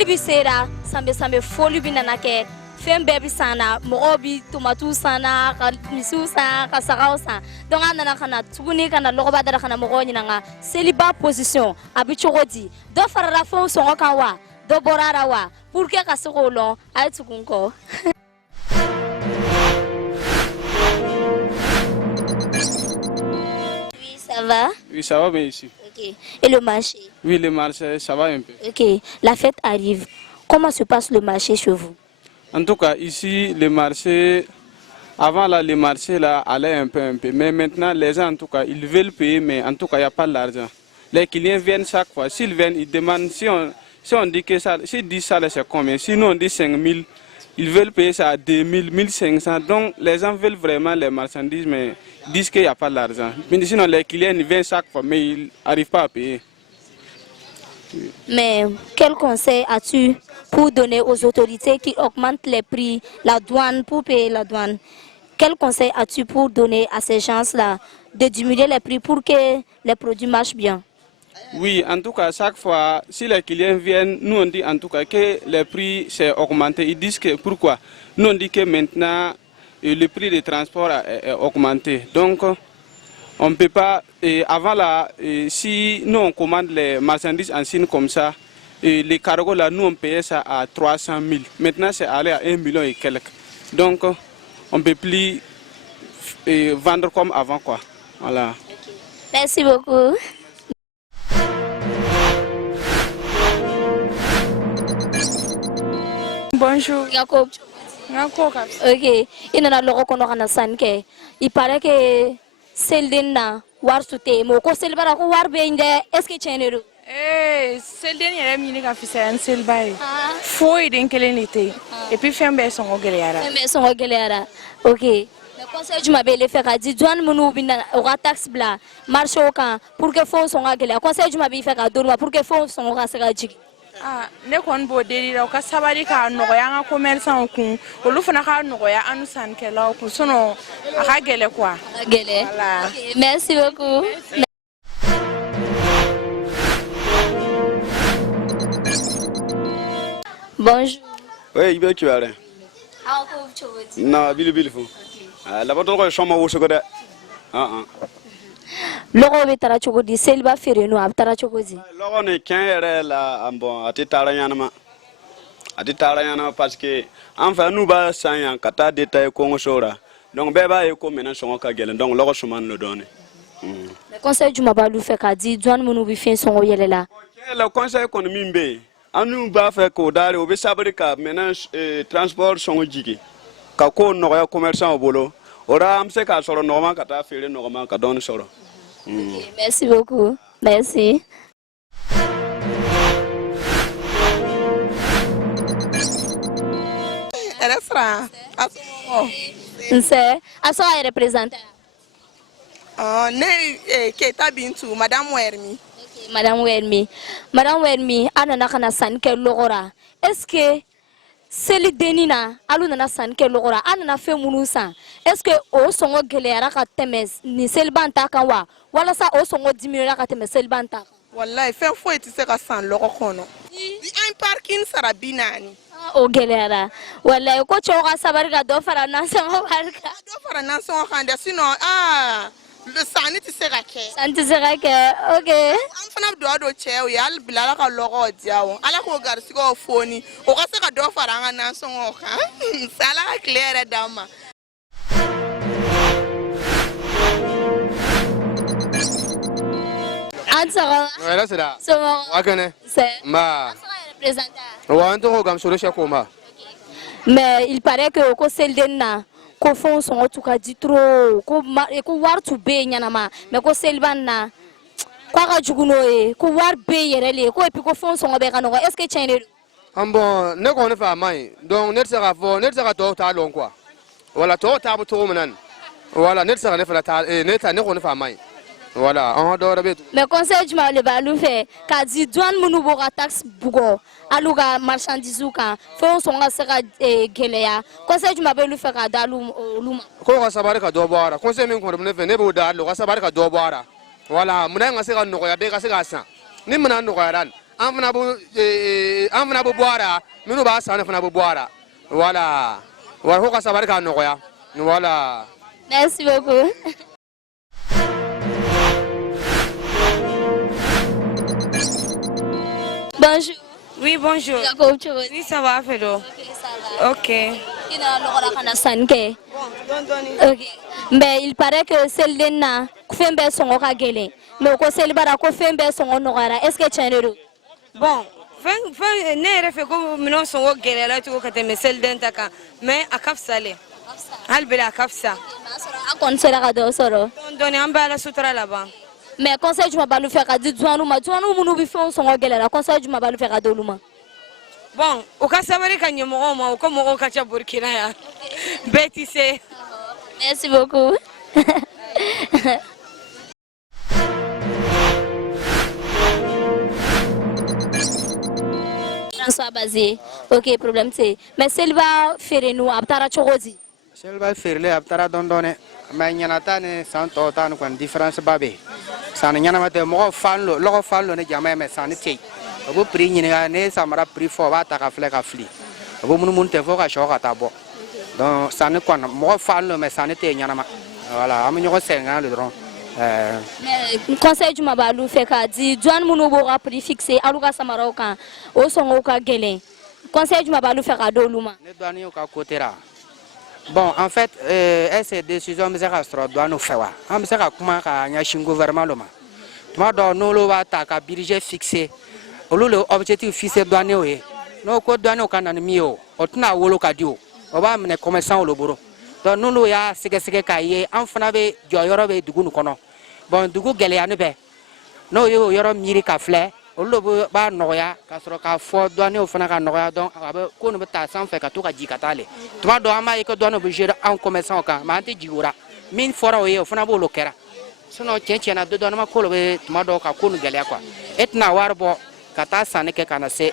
Selibi sera sambe foli bi nana kɛ fɛn bɛɛ bi san na mɔgɔw bi tomatu san na ka misiw san ka sagaw san donc an nana kana tuguni kana lɔgɔba dara kana mɔgɔw ɲininka seliba position a bi cogo di dɔ farala fɛnw sɔngɔ kan wa dɔ bɔra ra wa pour que ka se k'o lɔn a ye tugun kɔ. Oui, ça va? Oui, ça va bien ici. Ok. Et le marché? Oui, le marché, ça va un peu. Ok. La fête arrive. Comment se passe le marché chez vous? En tout cas, ici, le marché, avant là, le marché là, allait un peu. Mais maintenant, les gens, en tout cas, ils veulent payer, mais en tout cas, il n'y a pas d'argent. Les clients viennent chaque fois. S'ils viennent, ils demandent, si on dit que ça, s'ils disent ça, c'est combien? Sinon, on dit 5 000, ils veulent payer ça à 2 000, 1 500. Donc, les gens veulent vraiment les marchandises, mais ils disent qu'il n'y a pas d'argent. Mais sinon, les clients ils viennent chaque fois, mais ils n'arrivent pas à payer. Mais quel conseil as-tu pour donner aux autorités qui augmentent les prix, la douane, pour payer la douane? Quel conseil as-tu pour donner à ces gens-là de diminuer les prix pour que les produits marchent bien? Oui, en tout cas, chaque fois, si les clients viennent, nous on dit en tout cas que les prix s'est augmenté. Ils disent que pourquoi? Nous on dit que maintenant le prix du transport est augmenté. Donc on ne peut pas, avant là, si nous on commande les marchandises en Chine comme ça, les cargos là, nous on payait ça à 300 000. Maintenant c'est allé à 1 million et quelques. Donc on ne peut plus vendre comme avant quoi. Voilà. Okay. Merci beaucoup. Bonjour. Jacob. Ok. Il nana logo kono kana sanke. Il paraît que Selden na war sute mo ko selbara ko war be inde est-ce que tienero? Selden yɛrɛ mini ka fisaya ni seliba ye. Foyi den kelen de tɛ yen. Et puis fɛn bɛɛ sɔngɔ gɛlɛyara. Fɛn bɛɛ sɔngɔ gɛlɛyara. Ok. Mais conseil jumɛn bɛ le fɛ ka di douane minnu bɛ na u ka taxe bila marché kan pour que fɛnw sɔngɔ ka gɛlɛya. Conseil jumɛn b'i fɛ ka d'olu ma pour que fɛnw sɔngɔ ka se ka jigin? Ne kɔni b'o deli la u ka sabali k'a nɔgɔya an ka commerçants kun olu fana k'a nɔgɔya an ni sannikɛlaw kun sinon a ka gɛlɛ quoi. A ka gɛlɛ. Voilà. Ok, merci beaucoup. Bonjour. Oui, il tu as rien. Aw ko cogo di? Non, Billy fou. La bataille est chambre au chocolat. Lɔgɔw bɛ taara cogo di? Seliba feere n'o a bɛ taara cogo di? Lɔgɔ ni kɛn yɛrɛ la bon a tɛ taara ɲanama. A tɛ taara ɲanama parce que an fɛ n'u b'a san yan ka taa détailler kɔngɔsow la. Donc bɛɛ b'a ye ko minɛn sɔngɔ ka gɛlɛn donc lɔgɔ suman lo dɔɔnin. Mais conseil jumɛn b'alu fɛ k'a di douane minnu bɛ fɛn sɔngɔ yɛlɛla? Le conseil kɔni min bɛ yen an n'u b'a fɛ k'o dari o bɛ sabali ka minɛn transport sɔngɔ jigin ka ko nɔgɔya commerçant bolo o la an bɛ se k'a sɔrɔ nɔgɔman ka taa feere nɔgɔman ka dɔɔnin sɔrɔ. Okay, merci beaucoup. Merci. Nse, aso a representer. Ne Keita Bintou, Madame Wermi. Okay, Madame Wermi. Madame Wermi, anana kana sanke logora. Est-ce que seli denina alu nana sanke logora anana fe munu san? Est-ce que o songo gɛlɛyara ka tɛmɛ ni seliban ta kan wa? Walasa o songo diminuera ka tɛmɛ seliban ta kan? Wallahi fɛn foyi tɛ se ka san lɔgɔ kɔnɔ. An parking sara 40. O gɛlɛyara. Wallahi ko cɛw ka sabari ka dɔ fara nansɔngɔ wari kan. Dɔ fara nansɔngɔ kan dɛ sinon sanni tɛ se ka kɛ. Sanni tɛ se ka kɛ. Ok. An fana bɛ dugawu don cɛw ye hali bila Ala ka lɔgɔw di awɔ. Ala k'o garisigɛw foni. O ka se ka dɔ fara an ka nansɔngɔw kan. Ala ka tile yɛrɛ d'an ma. Wala sira. Somɔgɔ. Wakane. C'est. Ma. Représentateur. Wa an to gam solo shakoma. Mais il paraît que ko selden na ko fon son tu ka di trop ko war tu be nyanama mais ko selban na ko ka juguno e ko war be yerele ko epi ko fon son be ka no est-ce que tiens le Bon ne ko ne fa mai donc ne sera fo ne sera to ta lon quoi. Wala to ta bu to manan. Wala ne sera ne fa ta ne ta ne ko ne fa mai. Voilà, on doit rebeut. Mais conseil du mal le balu fait ka di douane munu bo ka taxe bugo aluga marchandise kan fon son ka se ka geleya conseil du mal be lu fait ka dalu luma Ko ka sabari ka do boara conseil min ko ne fe ne bo da lo ka sabari ka do boara. Voilà, mun nga se ka no ya be ka se ka san. Ni mun no ya dan an fana bɛ bɔra minnu b'a san fana bɛ bɔra voilà voilà ko ka sabari k'a nɔgɔya voilà. Merci beaucoup. Bonjour. Oui, bonjour. Oui, ça va, Fedo. Ok, ça va. Ok. Ina logora kana sanke. Ok. Mais il paraît que celle na fembe songo ka gele. Mais ko celle bara ko fembe songo nogara. Est-ce que tienero? Bon, ne yɛrɛ fɛ ko minɛnw sɔngɔ gɛlɛyara cogo ka tɛmɛ seliden ta kan mais a ka fisa le hali bi a ka fisa A kɔni sera ka dɔ sɔrɔ. dɔɔni an bɛ ala sutura laban. Mais conseil juma balu fɛ ka di duwanu ma. Duwanu minnu bi fɛnw sɔngɔ gɛlɛyara. Conseil juma balu fɛ ka d'olu ma. Bon, u ka sabari ka ɲɛmɔgɔw ma u ko mɔgɔw ka ca Burkina yan bɛɛ ti se. Merci beaucoup. François Bazé. Ok, problème c'est. Mais Selva Ferenu abtara chogodi. Selva Ferle abtara dondone. Mais nyanata ne santo tan kwan différence babe. San nyanamate mo fanlo, lo fanlo ne jama me sanite. Obo pri nyina ne samara pri fo ba ta ka fle ka fli. Obo mun te fo ka shoka ta bo. Donc san kwan mo fanlo me sanite nyanama. Voilà, am nyoko senga le dron. Mais conseil du mabalou fait ka di douane munu bo ka prix fixé aluka samara kan o songo ka gelen. Conseil du mabalou fait ka doluma. Ne douane yo ka kotera. Bon, en fait, ces décisions, c'est que douane fait wa. Am se ka kuma ka nya shin gouvernement loma. Tuma do no lo wa ta ka budget fixé. Olu le objectif fixé douane o ye. No ko douane o kan na mi o. O tuna wolo ka di o. O ba mene commerçant o lo boro. Donc nous ya sege ka ye an fana be joyoro be dugu nu kono. Bon dugu gɛlɛya ne bɛ n'o ye o yɔrɔ miiri ka filɛ olu b'a nɔgɔya ka sɔrɔ k'a fɔ douaniers fana ka nɔgɔya donc a bɛ ko nin bɛ taa sanfɛ ka to ka jigin ka taa le tuma dɔ an b'a ye ko douaniers bɛ gérer anw commerçants kan mais an tɛ jigin o la min fɔra o ye o fana b'olu kɛra sinon tiɲɛ na douanier ko bɛ tuma dɔw ka ko nin gɛlɛya quoi e tɛna wari bɔ ka taa sanni kɛ ka na se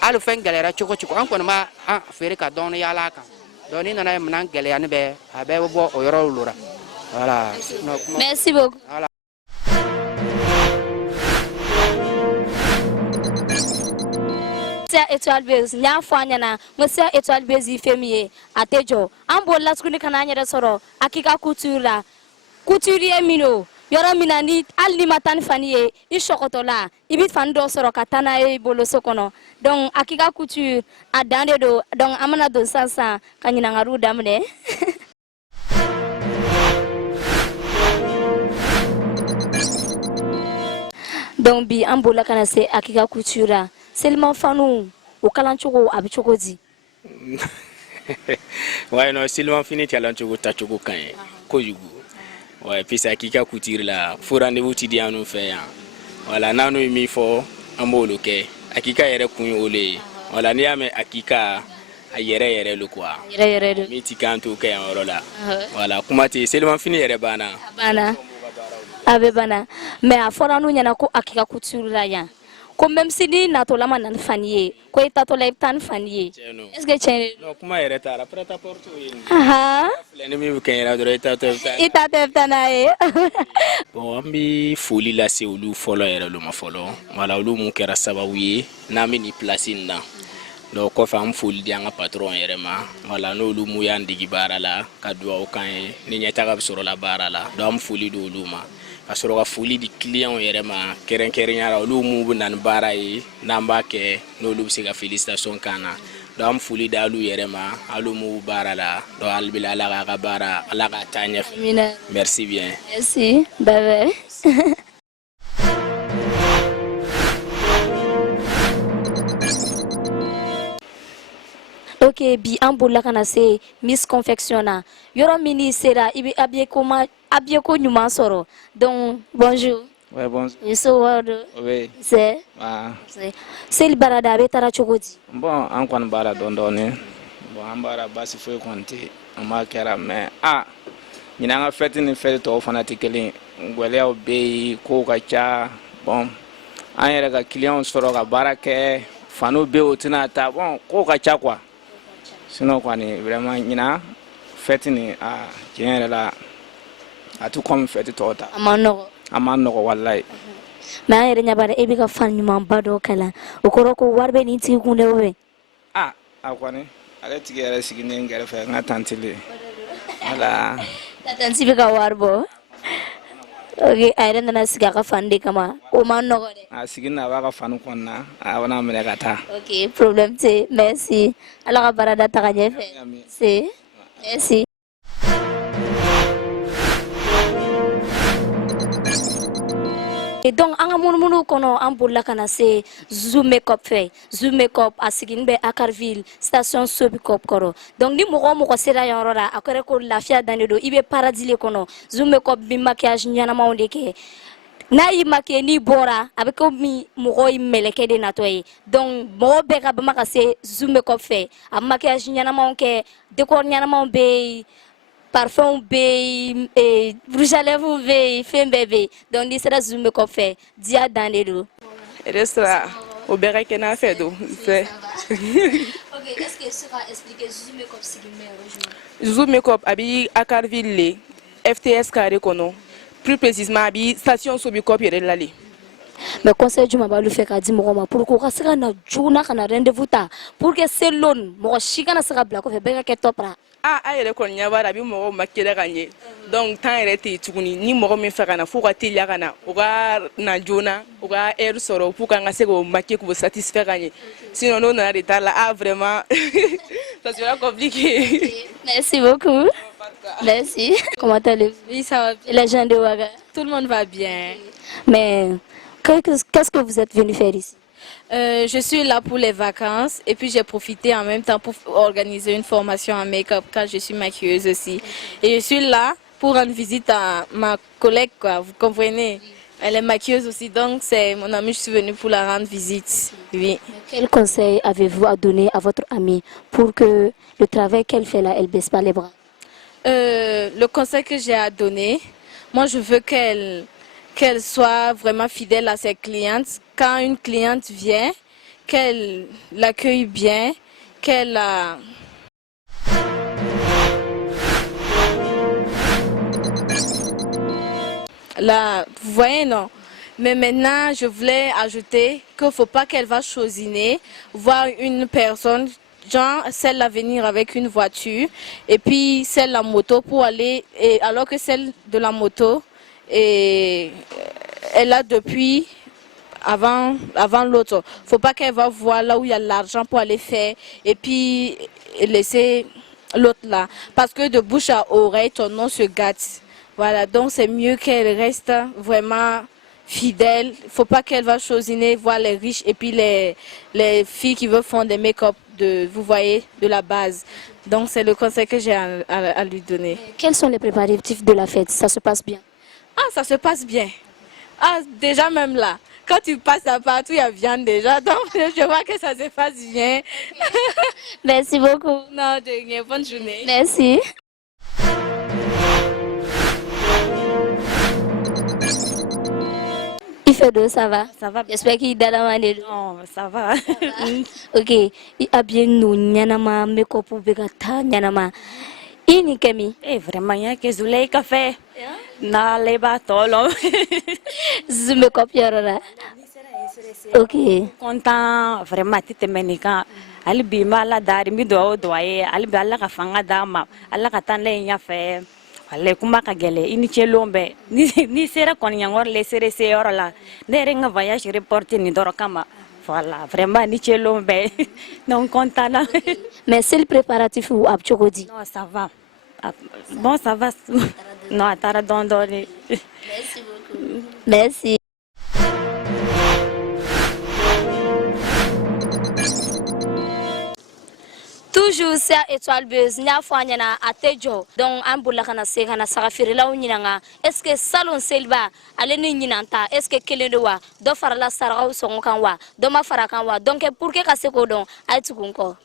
hali fɛn gɛlɛyara cogo cogo an kɔni b'a an feere ka dɔɔni yaala a kan donc ni nana ye minɛn gɛlɛya ne bɛ a bɛɛ bɛ bɔ o yɔrɔ la. Voilà. Merci beaucoup. Voilà. Étoile Base, nya fanyana, monsieur Étoile Base ifemiye, atejo. Ambo la skuni kana nyere soro, akika couture la. Couturier mino, yoro minani alni matan faniye, ishokoto la, ibit fando soro katana e bolo sokono. Donc akika couture adande do, donc amana do sansa kanyina ngaru damne. Donc bi an bola kana se akika couture seulement fanu o kalancogo abicogo di ouais non seulement fini kalancogo tacogo kan kojugu ouais puis akika couture la faut rendez-vous ti anu fait ya voilà nanu mi fo ambolo ke akika yere kun ole voilà ni ame akika a yere le quoi yere mi ti kanto ke en la voilà kuma ti seulement fini yere bana abebana mais a fora nu nyana ko akika couture la ya ko même si ni natola manan faniye ko itatola tan faniye est-ce que tiens non kuma yere ta la preta porto yin aha l'ennemi bu kan yera do itatefta bon ambi foli la se olu folo yere lo ma folo wala olu mun kera sababu ye na mi ni place na donc ko fa am foli di anga patron yere ma wala no olu mu yan digi barala ka duwa o kan ni nyata ga soro la barala do am foli do olu ma ka soro ka foli di client yere ma keren yara olu mu bu nan bara yi namba ke no olu se ka félicitation kana do am foli da olu yere ma alu mu barala do albila la ga bara ala ka tanya merci bien merci bye bye. Ok, bi an bola kana se Miss Confection na. Yoro mini sera ibi abie ko nyuma soro. Donc bonjour. Ouais, bonjour. So word. Oui. C'est. Ah. C'est le barada be tara chogodi. Bon, an kwan bara dondone. Bon, an bara basi foi konti. An ma kera mais mina nga fête ni fête to fanatikeli. Ngwele o be ko ka cha. Bon, an yere ka client soro ka bara ke fanu be o tina ta. Bon, ko ka cha quoi. Sinon quoi ni vraiment mina fête ni tiens la a tout comme fête to ta. Amano Amano wallahi. mais an yɛrɛ ɲɛ b'a la e bɛ ka fan ɲumanba dɔ kalan o kɔrɔ ko wari bɛ nin tigi kun dɛ o bɛ a kɔni ale tigi yɛrɛ sigilen kɛrɛfɛ n ka tanti le wala ta tanti bɛ ka wari bɔ ok a yɛrɛ nana sigi a ka fan de kama o man nɔgɔ dɛ a sigi na a b'a ka fani kɔnɔna a bɛna minɛ ka taa ok problème tɛ merci ala ka baarada taga ɲɛfɛ se merci Et donc, an ka munumunu kɔnɔ an bolila ka na se Zoo Makeup fɛ Zoo Makeup a sigini bɛ Akarville station Sobicop kɔrɔ donc ni mɔgɔ o mɔgɔ sera yan yɔrɔ la a kɔrɔ ko lafiya dannen don i bɛ paradis le kɔnɔ Zoo Makeup bɛ maquillage ɲɛnamaw de kɛ n'a y'i maquiller n'i bɔra a bɛ komi mɔgɔ ye mɛlɛkɛ de natɔ ye donc mɔgɔ bɛɛ ka bama ka se Zoo Makeup fɛ a bɛ maquillage ɲɛnamaw kɛ décor ɲɛnamaw bɛ yen parfum be rouge à lèvres be fɛn bɛɛ be donc n'i sera Zoo Makeup fɛ diya dan de don Restaurant o bɛɛ ka kɛ n'a fɛ don fɛ ok est-ce que se ka expliquer Zoo Makeup sigin bɛ yɔrɔ jumɛn Zoo Makeup a bɛ Akarville le FTS carré kɔnɔ plus précisément a bɛ station Sobicop yɛrɛ la le mais conseil jumɛn b'alu fɛ k'a di mɔgɔ ma pour que u ka se ka na joona ka na rendez-vous ta pour que selon mɔgɔ si kana se ka bila kɔfɛ bɛɛ ka kɛ top ra a yɛrɛ kɔni ɲɛ b'a la a bɛ mɔgɔw maquiller ka ɲɛ donc temps yɛrɛ tɛ yen tuguni ni mɔgɔ min fɛ ka na f'u ka teliya ka na u ka na joona u ka heure sɔrɔ pour qu'an ka se k'o maquiller k'u satisfait ka ɲɛ sinon n'o nana retard la vraiment ça sera compliqué. Merci beaucoup. Merci. Comment allez-vous? Oui, ça va bien. Les gens de Ouaga? Tout le monde va bien. Mais qu'est-ce que vous êtes venu faire ici? Je suis là pour les vacances et puis j'ai profité en même temps pour organiser une formation en make-up quand je suis maquilleuse aussi. Et je suis là pour rendre visite à ma collègue, quoi, vous comprenez? Elle est maquilleuse aussi, donc c'est mon amie, je suis venue pour la rendre visite. Oui. Quel conseil avez-vous à donner à votre amie pour que le travail qu'elle fait là, elle baisse pas les bras? Le conseil que j'ai à donner, moi je veux qu'elle soit vraiment fidèle à ses clientes. Quand une cliente vient, qu'elle l'accueille bien, qu'elle vous voyez, non? Mais maintenant, je voulais ajouter qu'il ne faut pas qu'elle va choisiner, voir une personne, genre celle à venir avec une voiture, et puis celle à moto pour aller, alors que celle de la moto, elle a depuis avant l'autre. Il ne faut pas qu'elle va voir là où il y a l'argent pour aller faire, et puis laisser l'autre là. Parce que de bouche à oreille, ton nom se gâte. Voilà, donc c'est mieux qu'elle reste vraiment fidèle. Il ne faut pas qu'elle va choisiner, voir les riches et puis les filles qui veulent faire des make-up, vous voyez, de la base. Donc c'est le conseil que j'ai à lui donner. Quels sont les préparatifs de la fête? Ça se passe bien? Ah, ça se passe bien. Ah, déjà même là, quand tu passes à partout, il y a viande déjà. Donc je vois que ça se passe bien. Merci beaucoup. Non, de rien. Bonne journée. Merci. Ifedo, ça va? Ça va. J'espère qu'il est dans la manée. Non, ça va. Ok. Il a bien nous, Nyanama, Mekopu, Begata, Nyanama. Ini Kemi. Eh, vraiment, il y a que Zoulay café. Na leba tolo. Zume copiera. Ok. Content, vraiment, tu te menika. Ali bima la dari mi do doye, ali bala ka fanga dama, alla ka tan le nya fe. Ale kuma ka gele ini chelombe. Ni sera kon nyangor le sere se ora la. Dere nga voyage report ni doro kama. Voilà, vraiment ni chelombe. Non content. Mais c'est le préparatif ou abchogodi? Non, ça va. Bon, ça va. Non, tara dondoni. Merci beaucoup. Merci. Toujours c'est étoile buzz nya fanyana atejo donc ambula kana se kana sagafiri law nyinanga est-ce que salon selba ale ni nyinanta est-ce que kelendo wa do farala saragaw songo kan wa do ma fara kan wa donc pour que ka se ko don ay tukunko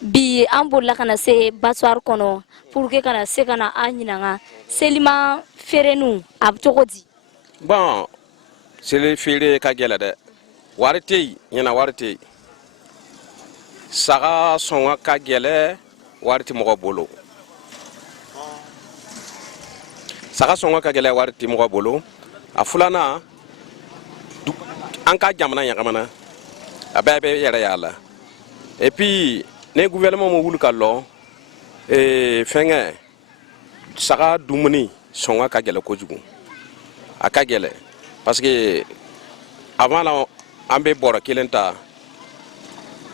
bi ambula kana se baswar kono pour que kana se kana anyinanga selima ferenu abtogodi bon sele fere ka gela de warite yana warite saga songa ka gele warite mo bolo saga sɔngɔ ka gɛlɛ wari ti mɔgɔ bolo a fulana an ka jamana ɲagamana a bɛɛ bɛ yɛrɛ y'a la et puis ne gouvernement ma wuli ka lɔ fɛngɛ saga dumuni sɔngɔ ka gɛlɛ kojugu a ka gɛlɛ parce que avant la an bɛ bɔrɔ kelen ta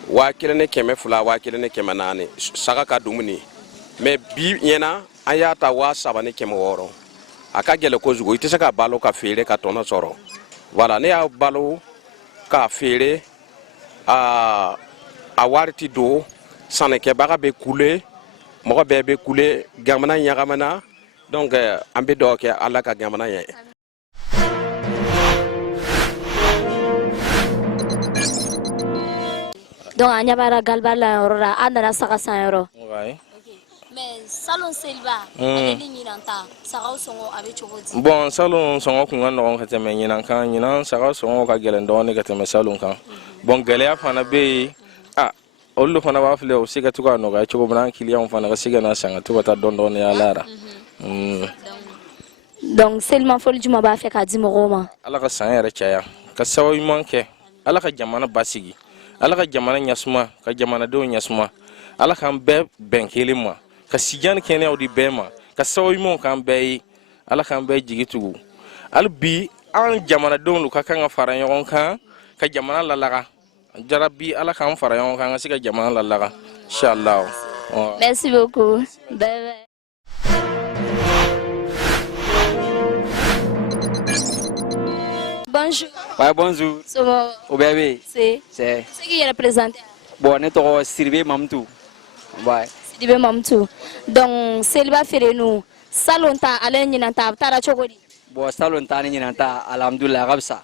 1,200 1,400 saga ka dumuni mais bi ɲɛna an y'a ta 3,600 a ka gɛlɛ kojugu i tɛ se ka balo ka feere ka tɔnɔ sɔrɔ voilà ne y'a balo ka feere a wari ti don sannikɛbaga bɛ kule mɔgɔ bɛɛ bɛ kule jamana ɲagamana donc an bɛ dugawu kɛ ala ka jamana ɲɛ. Donc an ɲabara galiba la yɔrɔ la an nana saga san yɔrɔ. Ouais. Mais salon seliba ale ni ɲinan ta sagaw sɔngɔ a bɛ cogo di? Bon salon sɔngɔ kun ka nɔgɔn ka tɛmɛ ɲinan kan ɲinan saga sɔngɔ ka gɛlɛn dɔɔni ka tɛmɛ salon kan bon gɛlɛya fana bɛ yen olu fana b'a filɛ o se ka to ka nɔgɔya cogo min na an kiliyanw fana ka se ka na san ka to ka taa dɔɔni yala la. Donc selimafoli juma b'a fɛ k'a di mɔgɔw ma? Ala ka san yɛrɛ caya ka sababu ɲuman kɛ ala ka jamana basigi ala ka jamana ɲasuma ka jamanadenw ɲasuma ala k'an bɛɛ bɛn kelen ma ka sijani kɛnɛyaw di bɛɛ ma ka sababu ɲumanw k'an bɛɛ ye ala k'an bɛɛ jigi tugu hali bi an jamanadenw ka kan ka fara ɲɔgɔn kan ka jamana lalaga jarabi ala k'an fara ɲɔgɔn kan ka se ka jamana lalaga inshallah. Merci beaucoup. Bye bye. Bonjour. Ouais, bonjour. Somo. Au bébé. C'est qui est représenté? Bon, on est au Sirbe Mamtou. Ouais. Sirbe Mamtou. Donc, Selba Ferenu, Salonta, Alain Ninanta, Tara Chogodi. Bon, Salonta, Ninanta, Alhamdulillah, Rabsa.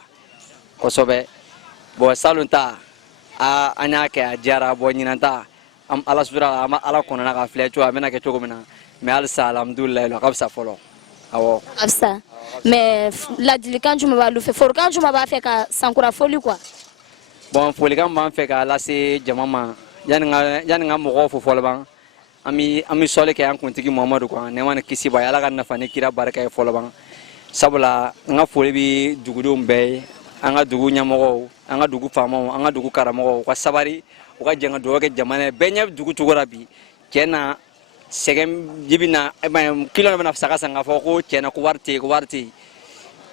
Kosobe. Bon, Salonta, Anaka, Jara, Boninanta, Am Alasura, Ala Konana, Fletcher, Amenaka Chogomina, Melsa, Alhamdulillah, Rabsa follow. Awo. Rabsa. Mais la quand tu m'as fait fort quand tu m'as fait ka sankura folie quoi. Bon folie quand m'en fait ka là c'est jamama yananga mɔgɔw fo fɔlɔ ban an bɛ sɔli kɛ an kuntigi Mamadu kan ne mana kisi ba ala ka nafa ni kira barika ye fɔlɔ ban sabula an ka foli bɛ dugudenw bɛɛ ye an ka dugu ɲɛmɔgɔw an ka dugu faamaw an ka dugu karamɔgɔw u ka sabari u ka jɛn ka dugawu kɛ jamana ye bɛɛ ɲɛ dugu cogo la bi cɛ na sɛgɛn jibi na kilo bɛna saga san k'a fɔ ko cɛ na ko wari tɛ yen ko wari tɛ yen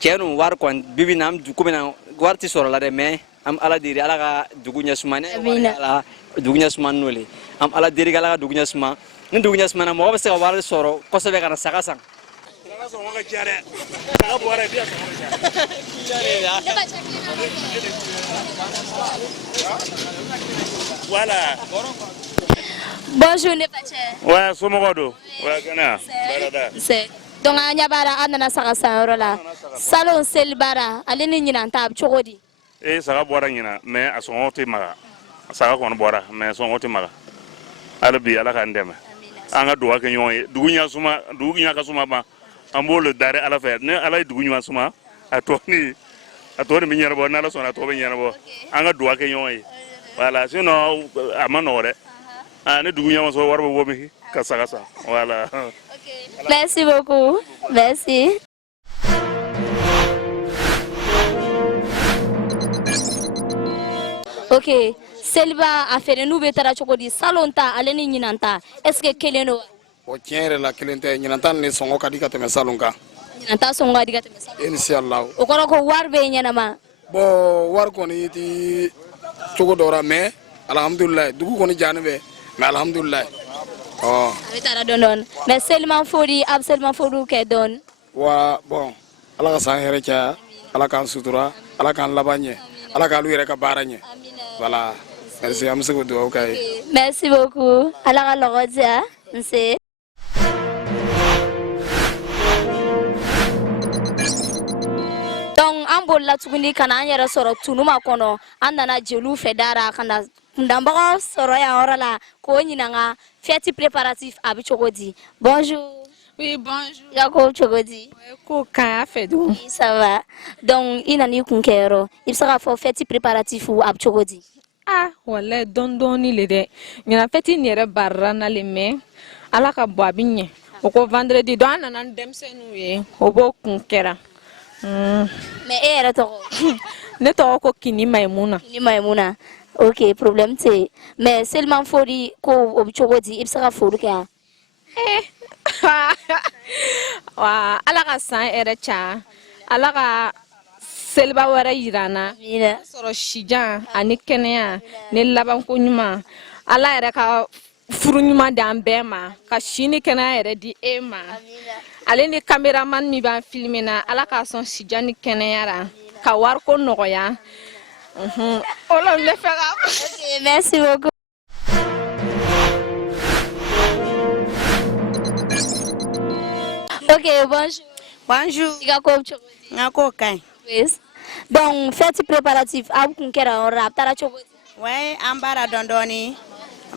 cɛ nun wari kɔni bibi na komi na wari tɛ sɔrɔ la dɛ mais an ala deli ala ka dugu ɲɛsuma ne ala dugu ɲɛsuma n'o le an ala deli ala ka dugu ɲɛsuma ni dugu ɲɛsuma na mɔgɔ bɛ se ka wari sɔrɔ kosɛbɛ ka na saga san. Voilà. Bonjour Nepache. Ouais, Somogodo. Ouais, Ghana. C'est. Donc an ɲabara an nana saga san yɔrɔ la salon selibara ale ni ɲinan ta a bɛ cogo di? Saga bɔra ɲina mais a sɔngɔ tɛ maga saga kɔni bɔra mais sɔngɔ tɛ maga hali bi ala k'an dɛmɛ an ka dugawu kɛ ɲɔgɔn ye dugu ɲa ka suma ban an b'o le dari ala fɛ ni ala ye dugu ɲuman suma a tɔ nin bɛ ɲɛnabɔ n'ala sɔnna a tɔ bɛ ɲɛnabɔ an ka dugawu kɛ ɲɔgɔn ye voilà sinon a ma nɔgɔ dɛ ni dugu ɲa ma sɔrɔ wari bɛ bɔ min ka saga san voilà. Merci beaucoup. Merci. Ok, Selba a fait nous betara chokodi salonta aleni nyinanta. Est-ce que keleno? O tiɲɛ la kelen tɛ ɲinanta ni sɔngɔ ka di ka tɛmɛ salon kan. Nyinanta sɔngɔ ka di ka tɛmɛ salon. Inshallah. O kɔrɔ ko wari bɛ ɲɛnama. Bon wari kɔni ti cogo dɔ la mais alhamdulillah dugu kɔni jani bɛ mais alhamdulillah. A bɛ taa dɔɔni mais seliman fori a bɛ seliman fori kɛ dɔɔni. Wa bon ala ka san hɛrɛ caya ala k'an sutura ala k'an laban ɲɛ ala k'alu yɛrɛ ka baara ɲɛ. Voilà. Merci an bɛ se k'o dugawu k'a ye. Merci beaucoup. Ala ka lɔgɔ diya nse. Donc an bolila tuguni ka na an yɛrɛ sɔrɔ tunuma kɔnɔ an nana jeliw fɛ dara ka na kundanbagaw sɔrɔ yan yɔrɔ la k'o ɲininka fête préparatif a bɛ cogo di? Bonjour. Oui, bonjour. I ka kow cogo di? Ko k'a y'a fɛ dun. Ça va. Donc i nana i kun kɛ yɔrɔ i bɛ se k'a fɔ fête préparatif a bɛ cogo di? Walayi dɔɔni le dɛ ɲinan fête nin yɛrɛ barira na le mais ala ka bɔ a bɛ ɲɛ o ko vendredi do an nan demsenu ye o bo kun kɛra mais e yɛrɛ tɔgɔ ne tɔgɔ ko Kini Maimuna. Kini Maimuna. Ok, problème tɛ mais seulement foli ko o bɛ cogo di i bɛ se ka foli kɛ yan Wa ala ka san yɛrɛ ca ala ka seliba wɛrɛ yira n na sɔrɔ sijan ani kɛnɛya ni labanko ɲuman ala yɛrɛ ka furu ɲuman d'an bɛɛ ma ka si ni kɛnɛya yɛrɛ di e ma ale ni cameraman min b'an filmer na ala k'a sɔn sijan ni kɛnɛya ra ka wariko nɔgɔya o la n bɛ fɛ ka ok merci beaucoup. Ok, bonjour. Bonjour. I ka ko bɛ cogo di? N ka ko ka ɲi. Yes. Donc fête préparative aw kun kɛra yɔrɔ la a taara cogo di? Ouais, an b'ara dɔɔni dɔɔni.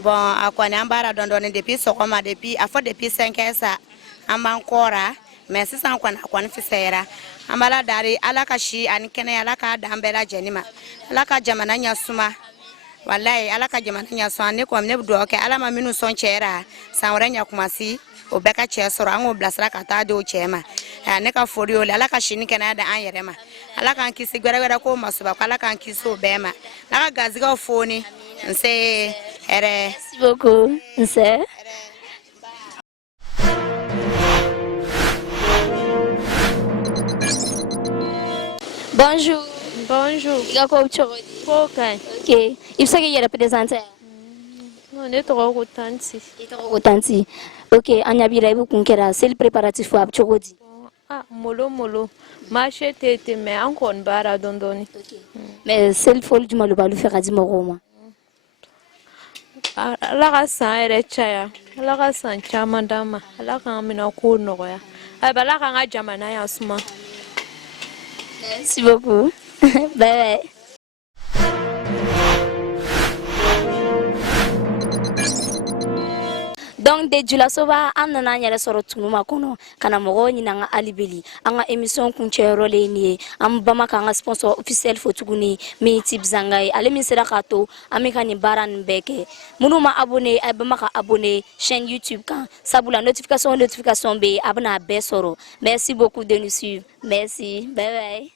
Bon, a kɔni an b'ara dɔɔni dɔɔni depuis sɔgɔma depuis a fɔ depuis 5 heures sa an b'an kɔra mais sisan kɔni a kɔni fisayara. An b'ala dari ala ka si ani kɛnɛya ala k'a d'an bɛɛ lajɛlen ma. Ala ka jamana ɲɛsuma. Wallahi ala ka jamana ɲɛsuma ne kɔni ne bɛ dugawu kɛ ala ma minnu sɔn cɛ ra san wɛrɛ ɲakumasi o bɛɛ ka cɛ sɔrɔ an k'o bilasira ka taa di o cɛ ma. Ne ka foli y'o le ala ka si ni kɛnɛya da an yɛrɛ ma. Ala k'an kisi gwɛrɛgwɛrɛ ko ma suba ko ala k'an kisi o bɛɛ ma. Ala ka gazigaw foni nse ɛrɛ. Merci beaucoup nse. Bonjour. Bonjour. I ka ko bɛ cogo di? Ko ka ɲi. Ok, i bɛ se k'i yɛrɛ présenter ne tɔgɔ ko Tanti. I tɔgɔ ko Tanti. Ok, an ɲɛ b'i la i bɛ kun kɛra seli préparatif a bɛ cogo di? Molo marché tɛ ten mais an kɔni b'ara dɔɔni dɔɔni. Mais seli foli jumɛn de b'alu fɛ ka di mɔgɔw ma? Ala ka san yɛrɛ caya ala ka san caman d'an ma ala k'an minɛ ko nɔgɔya ayiwa ala k'an ka jamana yan suma. Merci beaucoup. Bye bye. Donc de Julasoba an nana an yɛrɛ sɔrɔ tunuma kɔnɔ ka na mɔgɔw ɲini an ka alibeli an ka émission kuncɛyɔrɔ le ye nin ye an bama k'an ka sponsor officiel fo tuguni min Tip Zanga ye ale min sera k'a to an bɛ ka nin baara nin bɛɛ kɛ minnu ma abonné a bama ka abonné chaîne YouTube kan sabula notification bɛ yen a bɛna a bɛɛ sɔrɔ merci beaucoup de nous suivre merci bye bye.